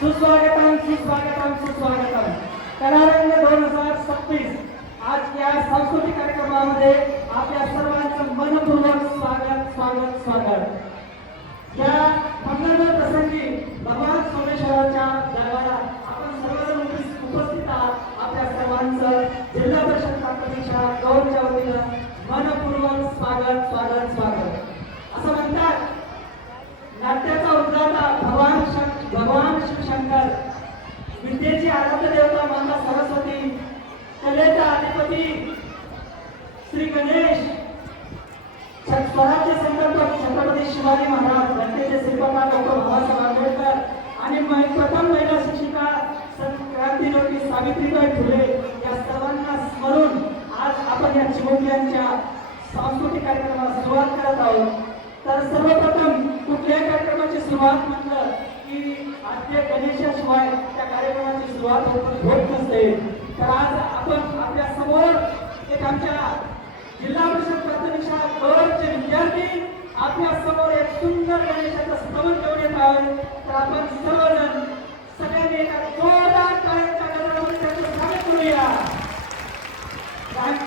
सुस्वागतम सुस्वागतम सुस्वागतम। कलारंग 2026 आज या सांस्कृतिक कार्यक्रमामध्ये आपल्या सर्वांचं मनपूर्वक स्वागत स्वागत स्वागत। या मंगलमय प्रसंगी भगवान सोमेश्वराच्या दरबारात आपण सर्वजण उपस्थित आहात। आपल्या सर्वांचं जिल्हा परिषद प्राथमिक शाळा गौरच्या वतीनं मनपूर्वक स्वागत स्वागत स्वागत। असं म्हणतात नाट्याचा उद्गाता भगवान शिवशंकर, विद्येची आराध्य देवता माता सरस्वती, कलेचा अधिपती श्री गणेश, स्वराज्य संकल्पक छत्रपती शिवाजी महाराज, घटनेचे श्रीपाद डॉक्टर बाबासाहेब आंबेडकर आणि प्रथम महिला शिक्षिका क्रांतिज्योती सावित्रीबाई फुले या सर्वांना स्मरून आज आपण या चिमुकल्यांच्या सांस्कृतिक कार्यक्रमाला सुरुवात करत आहोत। तर सर्वप्रथम कुठल्याही कार्यक्रमाची सुरुवात म्हटलं की आद्य गणेशाशिवाय त्या कार्यक्रमाची सुरुवात होत नसते। तर आज आपण आपल्या समोर एक आमच्या जिल्हा परिषद प्राथमिक शाळा गौरवचे विद्यार्थी आपल्या समोर एक सुंदर गणेशाचं स्तवन घेऊन येत आहोत। तर आपण सर्वजण